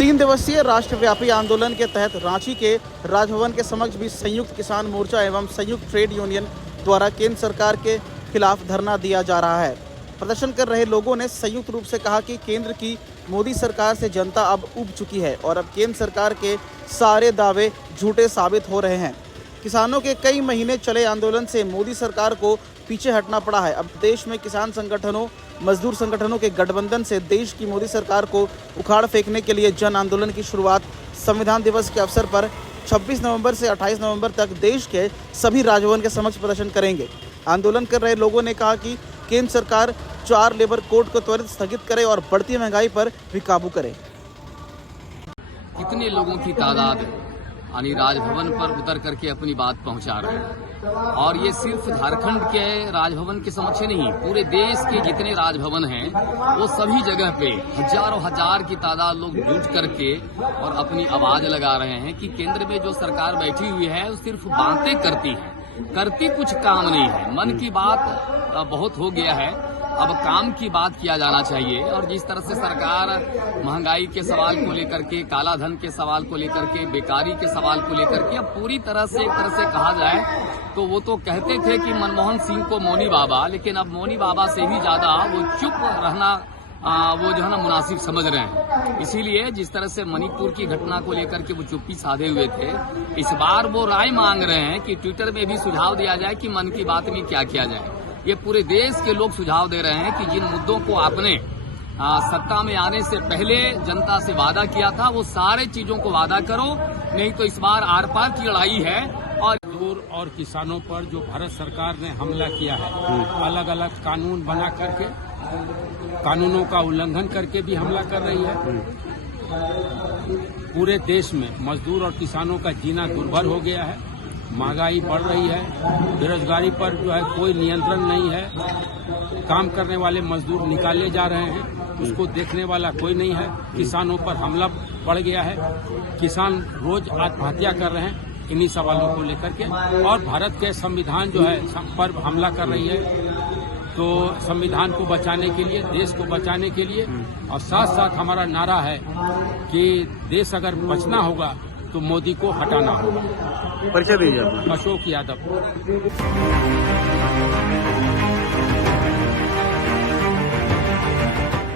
3 दिवसीय राष्ट्रव्यापी आंदोलन के तहत रांची के राजभवन के समक्ष भी संयुक्त किसान मोर्चा एवं संयुक्त ट्रेड यूनियन द्वारा केंद्र सरकार के खिलाफ धरना दिया जा रहा है। प्रदर्शन कर रहे लोगों ने संयुक्त रूप से कहा कि केंद्र की मोदी सरकार से जनता अब ऊब चुकी है और अब केंद्र सरकार के सारे दावे झूठे साबित हो रहे हैं। किसानों के कई महीने चले आंदोलन से मोदी सरकार को पीछे हटना पड़ा है। अब देश में किसान संगठनों, मजदूर संगठनों के गठबंधन से देश की मोदी सरकार को उखाड़ फेंकने के लिए जन आंदोलन की शुरुआत संविधान दिवस के अवसर पर 26 नवंबर से 28 नवंबर तक देश के सभी राजभवन के समक्ष प्रदर्शन करेंगे। आंदोलन कर रहे लोगों ने कहा कि केंद्र सरकार 4 लेबर कोड को त्वरित स्थगित करे और बढ़ती महंगाई पर भी काबू करे। कितने लोगों की तादाद यानी राजभवन पर उतर करके अपनी बात पहुंचा रहे हैं, और ये सिर्फ झारखंड के राजभवन के समक्ष नहीं, पूरे देश के जितने राजभवन हैं वो सभी जगह पे हजारों हजार की तादाद लोग जुट करके और अपनी आवाज लगा रहे हैं कि केंद्र में जो सरकार बैठी हुई है वो सिर्फ बातें करती है, करती कुछ काम नहीं है। मन की बात बहुत हो गया है, अब काम की बात किया जाना चाहिए। और जिस तरह से सरकार महंगाई के सवाल को लेकर के, काला धन के सवाल को लेकर के, बेकारी के सवाल को लेकर के अब पूरी तरह से एक तरह से कहा जाए तो वो तो कहते थे कि मनमोहन सिंह को मौनी बाबा, लेकिन अब मौनी बाबा से भी ज्यादा वो चुप रहना वो जो है ना मुनासिब समझ रहे हैं। इसीलिए जिस तरह से मणिपुर की घटना को लेकर के वो चुप्पी साधे हुए थे, इस बार वो राय मांग रहे हैं कि ट्विटर में भी सुझाव दिया जाए कि मन की बात में क्या किया जाए। ये पूरे देश के लोग सुझाव दे रहे हैं कि जिन मुद्दों को आपने सत्ता में आने से पहले जनता से वादा किया था वो सारे चीजों को वादा करो, नहीं तो इस बार आर पार की लड़ाई है। और मजदूर और किसानों पर जो भारत सरकार ने हमला किया है, अलग अलग कानून बना करके, कानूनों का उल्लंघन करके भी हमला कर रही है। पूरे देश में मजदूर और किसानों का जीना दुर्भर हो गया है, महंगाई बढ़ रही है, बेरोजगारी पर जो है कोई नियंत्रण नहीं है, काम करने वाले मजदूर निकाले जा रहे हैं, उसको देखने वाला कोई नहीं है, किसानों पर हमला बढ़ गया है, किसान रोज आत्महत्या कर रहे हैं इन्हीं सवालों को लेकर के, और भारत के संविधान जो है पर हमला कर रही है। तो संविधान को बचाने के लिए, देश को बचाने के लिए, और साथ साथ हमारा नारा है कि देश अगर बचना होगा तो मोदी को हटाना होगा। परिचय दीजिए। अशोक यादव।